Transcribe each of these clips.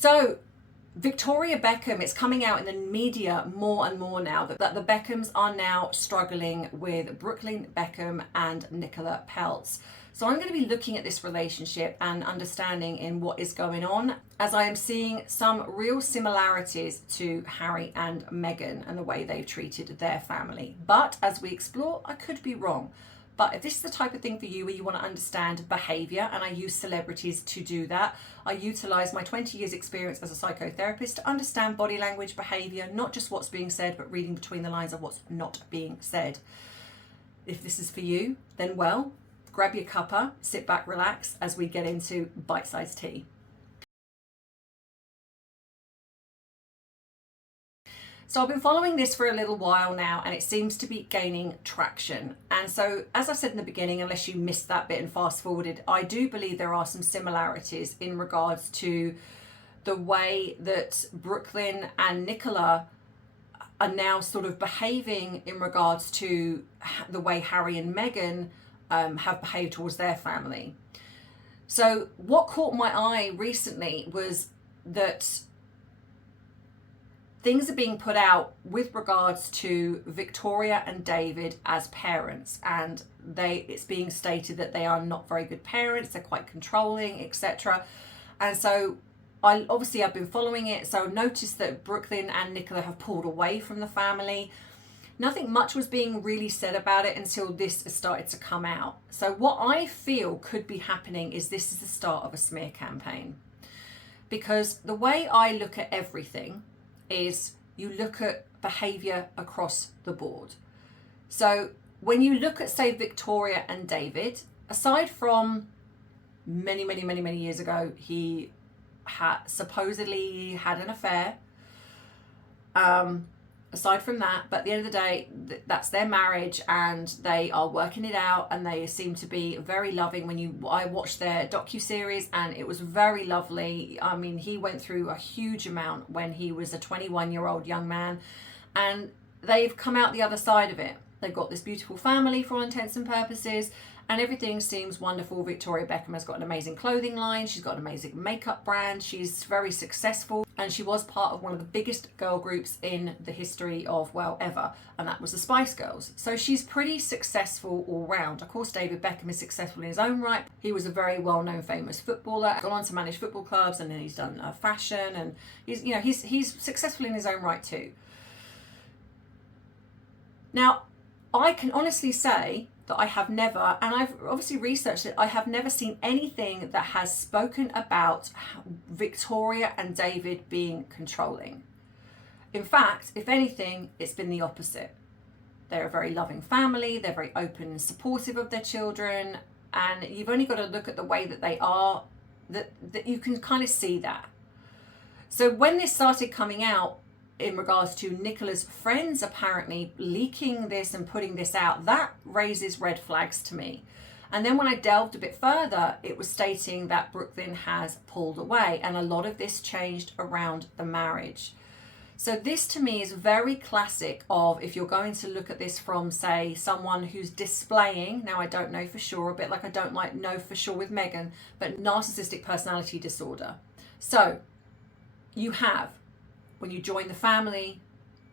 So Victoria Beckham, it's coming out in the media more and more now that the Beckhams are now struggling with Brooklyn Beckham and Nicola Peltz. So I'm going to be looking at this relationship and understanding in what is going on, as I am seeing some real similarities to Harry and Meghan and the way they've treated their family. But as we explore, I could be wrong. But if this is the type of thing for you where you want to understand behavior, and I use celebrities to do that, I utilize my 20 years experience as a psychotherapist to understand body language, behavior, not just what's being said, but reading between the lines of what's not being said. If this is for you, then well, grab your cuppa, sit back, relax as we get into Bitesize Tea. So I've been following this for a little while now, and it seems to be gaining traction. And so, as I said in the beginning, unless you missed that bit and fast forwarded, I do believe there are some similarities in regards to the way that Brooklyn and Nicola are now sort of behaving in regards to the way Harry and Meghan have behaved towards their family. So what caught my eye recently was that things are being put out with regards to Victoria and David as parents, and it's being stated that they are not very good parents, they're quite controlling, etc. And so I've been following it, so noticed that Brooklyn and Nicola have pulled away from the family. Nothing much was being really said about it until this has started to come out. So what I feel could be happening is this is the start of a smear campaign. Because the way I look at everything is you look at behavior across the board. So when you look at, say, Victoria and David, aside from many years ago, he supposedly had an affair. Aside from that, but at the end of the day, that's their marriage, and they are working it out, and they seem to be very loving. I watched their docuseries, and it was very lovely. I mean, he went through a huge amount when he was a 21-year-old young man, and they've come out the other side of it. They've got this beautiful family for all intents and purposes, and everything seems wonderful. Victoria Beckham has got an amazing clothing line. She's got an amazing makeup brand. She's very successful, and she was part of one of the biggest girl groups in the history of, well, ever, and that was the Spice Girls. So she's pretty successful all round. Of course, David Beckham is successful in his own right. He was a very well-known, famous footballer, gone on to manage football clubs, and then he's done fashion, and he's successful in his own right too. Now, I can honestly say that I have never, and I've obviously researched it, I have never seen anything that has spoken about Victoria and David being controlling. In fact, if anything, it's been the opposite. They're a very loving family, they're very open and supportive of their children, and you've only got to look at the way that they are, that you can kind of see that. So when this started coming out, in regards to Nicola's friends apparently leaking this and putting this out, that raises red flags to me. And then when I delved a bit further, it was stating that Brooklyn has pulled away, and a lot of this changed around the marriage. So this to me is very classic of, if you're going to look at this from, say, someone who's displaying, now I don't know for sure, a bit like I don't know for sure with Meghan, but narcissistic personality disorder. So you have, when you join the family,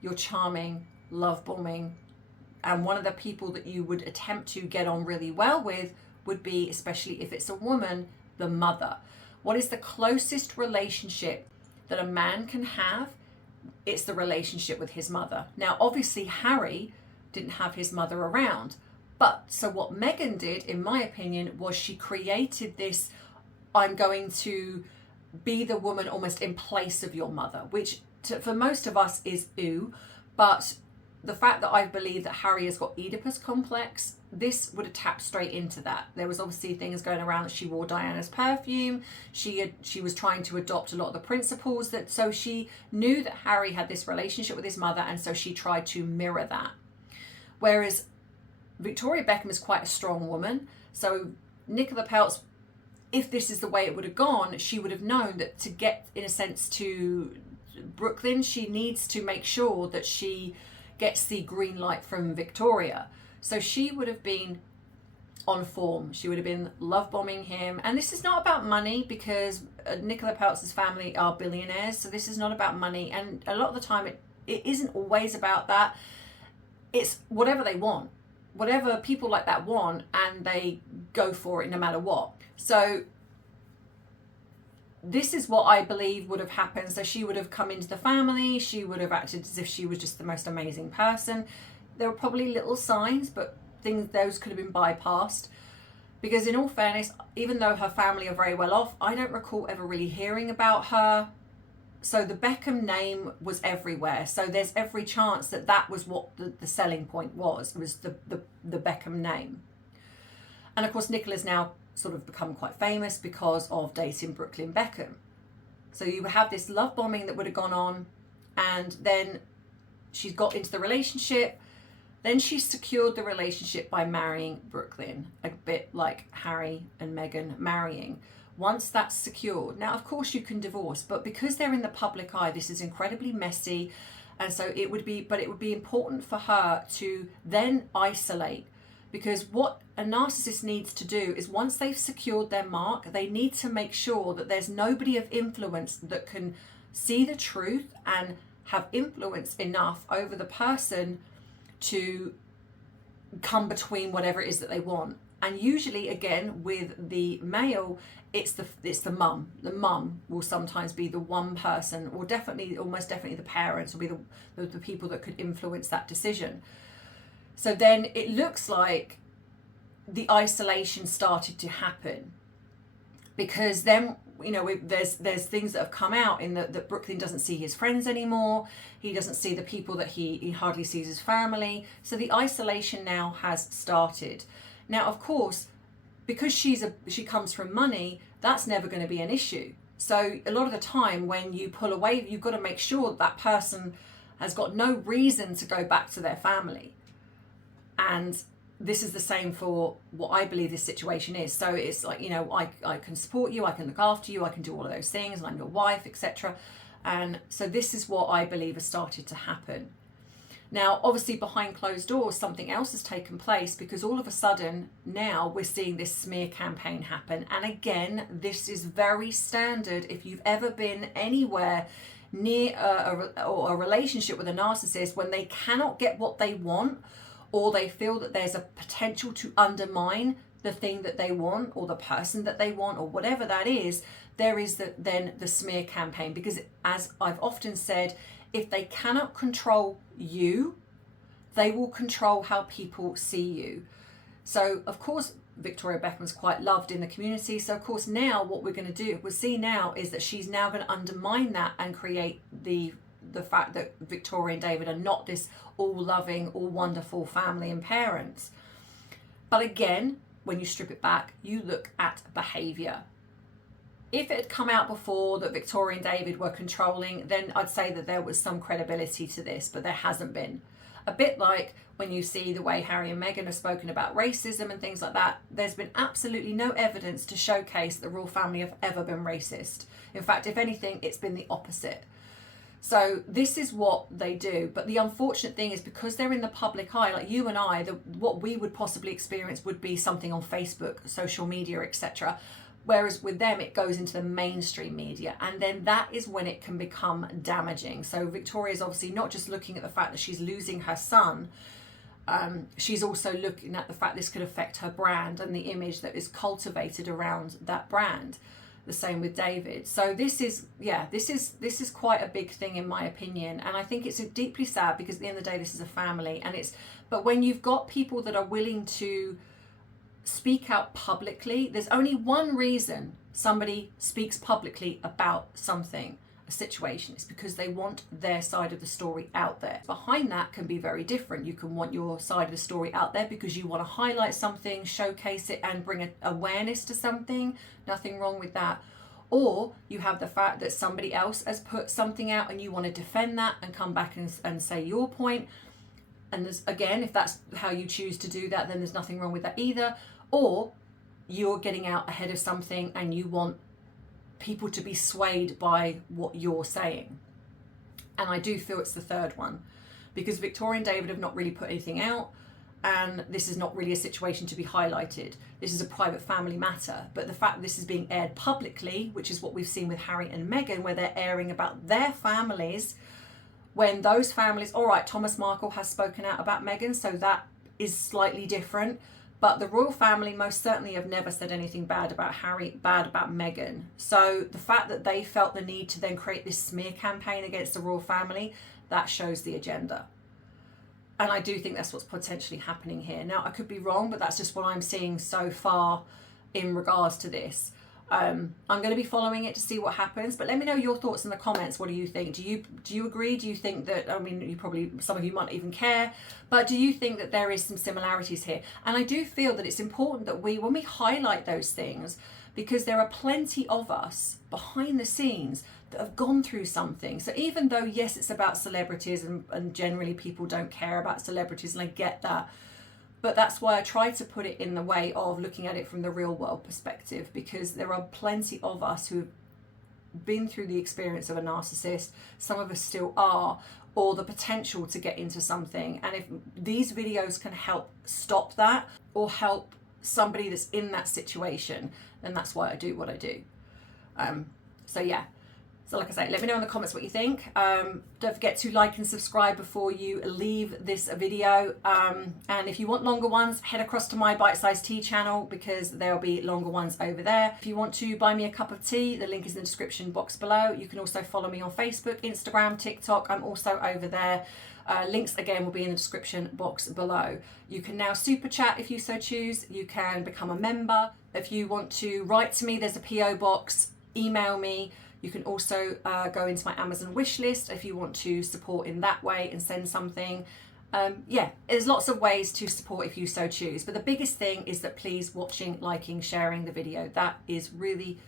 you're charming, love bombing, and one of the people that you would attempt to get on really well with would be, especially if it's a woman, the mother. What is the closest relationship that a man can have? It's the relationship with his mother. Now, obviously, Harry didn't have his mother around, but so what Meghan did, in my opinion, was she created this, I'm going to be the woman almost in place of your mother, which for most of us is ooh, but the fact that I believe that Harry has got Oedipus complex, this would have tapped straight into that. There was obviously things going around that she wore Diana's perfume. She was trying to adopt a lot of the principles so she knew that Harry had this relationship with his mother, and so she tried to mirror that. Whereas Victoria Beckham is quite a strong woman. So Nicola Peltz, if this is the way it would have gone, she would have known that to get, in a sense, to Brooklyn, she needs to make sure that she gets the green light from Victoria. So she would have been on form. She would have been love bombing him. And this is not about money, because Nicola Peltz's family are billionaires. So this is not about money. And a lot of the time it isn't always about that. It's whatever they want, whatever people like that want, and they go for it no matter what. So this is what I believe would have happened. So she would have come into the family. She would have acted as if she was just the most amazing person. There were probably little signs, but those could have been bypassed, because in all fairness, even though her family are very well off, I don't recall ever really hearing about her. So the Beckham name was everywhere, so there's every chance that that was what the selling point was the Beckham name. And of course Nicola's now sort of become quite famous because of dating Brooklyn Beckham. So you have this love bombing that would have gone on, and then she's got into the relationship. Then she secured the relationship by marrying Brooklyn, a bit like Harry and Meghan marrying. Once that's secured, now of course you can divorce, but because they're in the public eye, this is incredibly messy. And so it would be important for her to then isolate, because what a narcissist needs to do is, once they've secured their mark, they need to make sure that there's nobody of influence that can see the truth and have influence enough over the person to come between whatever it is that they want. And usually, again, with the male, it's the mum. The mum will sometimes be the one person, or almost definitely the parents will be the people that could influence that decision. So then it looks like the isolation started to happen, because then, there's things that have come out in that Brooklyn doesn't see his friends anymore. He doesn't see the people that he hardly sees his family. So the isolation now has started. Now, of course, because she comes from money, that's never going to be an issue. So a lot of the time when you pull away, you've got to make sure that person has got no reason to go back to their family. And this is the same for what I believe this situation is. So it's like, I can support you, I can look after you, I can do all of those things, and I'm your wife, etc. And so this is what I believe has started to happen. Now, obviously behind closed doors, something else has taken place, because all of a sudden now we're seeing this smear campaign happen. And again, this is very standard. If you've ever been anywhere near a relationship with a narcissist, when they cannot get what they want, or they feel that there's a potential to undermine the thing that they want, or the person that they want, or whatever that is, there is then the smear campaign. Because as I've often said, if they cannot control you, they will control how people see you. So of course, Victoria Beckham's quite loved in the community. So of course now what we'll see now is that she's now going to undermine that and create the fact that Victoria and David are not this all loving, all wonderful family and parents. But again, when you strip it back, you look at behaviour. If it had come out before that Victoria and David were controlling, then I'd say that there was some credibility to this, but there hasn't been. A bit like when you see the way Harry and Meghan have spoken about racism and things like that, there's been absolutely no evidence to showcase that the royal family have ever been racist. In fact, if anything, it's been the opposite. So this is what they do. But the unfortunate thing is, because they're in the public eye, like you and I, what we would possibly experience would be something on Facebook, social media, etc. Whereas with them, it goes into the mainstream media. And then that is when it can become damaging. So Victoria's obviously not just looking at the fact that she's losing her son. She's also looking at the fact this could affect her brand and the image that is cultivated around that brand. The same with David. So this is quite a big thing in my opinion, and I think it's deeply sad, because at the end of the day, this is a family, but when you've got people that are willing to speak out publicly, there's only one reason somebody speaks publicly about something, a situation. It's because they want their side of the story out there. Behind that can be very different. You can want your side of the story out there because you want to highlight something, showcase it, and bring awareness to something. Nothing wrong with that. Or you have the fact that somebody else has put something out and you want to defend that and come back and say your point. And again, if that's how you choose to do that, then there's nothing wrong with that either. Or you're getting out ahead of something and you want people to be swayed by what you're saying. And I do feel it's the third one, because Victoria and David have not really put anything out. and this is not really a situation to be highlighted. This is a private family matter. But the fact that this is being aired publicly, which is what we've seen with Harry and Meghan, where they're airing about their families, when those families, all right, Thomas Markle has spoken out about Meghan, so that is slightly different. But the royal family most certainly have never said anything bad about Harry, bad about Meghan. So the fact that they felt the need to then create this smear campaign against the royal family, that shows the agenda. And I do think that's what's potentially happening here. Now, I could be wrong, but that's just what I'm seeing so far in regards to this. I'm going to be following it to see what happens, but let me know your thoughts in the comments. What do you think? Do you agree? Do you think that, I mean, you probably, some of you might even care, but do you think that there is some similarities here? And I do feel that it's important that when we highlight those things, because there are plenty of us behind the scenes that have gone through something. So even though, yes, it's about celebrities and generally people don't care about celebrities, and I get that, but that's why I try to put it in the way of looking at it from the real world perspective, because there are plenty of us who have been through the experience of a narcissist. Some of us still are, or the potential to get into something. And if these videos can help stop that or help somebody that's in that situation, then that's why I do what I do. So yeah. So like I say, let me know in the comments what you think. Don't forget to like and subscribe before you leave this video. And if you want longer ones, head across to my Bitesize Tea channel, because there'll be longer ones over there. If you want to buy me a cup of tea, the link is in the description box below. You can also follow me on Facebook, Instagram, TikTok. I'm also over there. Links again will be in the description box below. You can now super chat if you so choose. You can become a member. If you want to write to me, there's a PO box. Email me. You can also go into my Amazon wish list if you want to support in that way and send something. Yeah, there's lots of ways to support if you so choose. But the biggest thing is that please watching, liking, sharing the video. That is really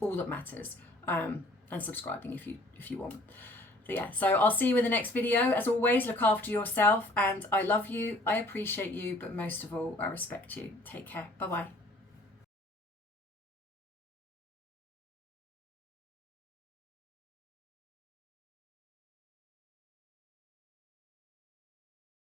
all that matters. And subscribing if you want. So yeah, so I'll see you in the next video. As always, look after yourself, and I love you, I appreciate you, but most of all, I respect you. Take care. Bye-bye.